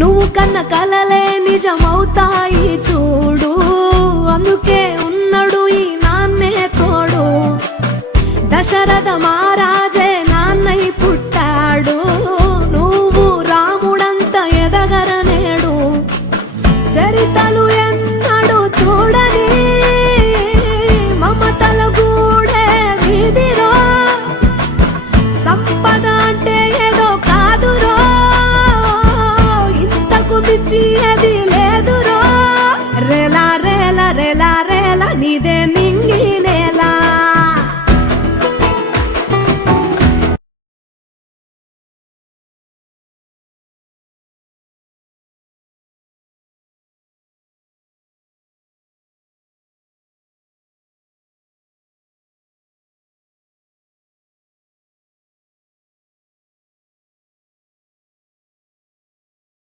నువ్వు కన్న కలలే నిజమవుతాయి చూడు, అందుకే ఉన్నాడు ఈ నాన్నే తోడు. దశరథ మహారాజే నాన్నై పుట్టాడు, నువ్వు రాముడంత ఎదగరనేడు. చరితలు ఎన్నడు చూడని మమతల గూడే వీధిరో, సంపద అంటే ఏదో కాదురో, ఇంతకు మించి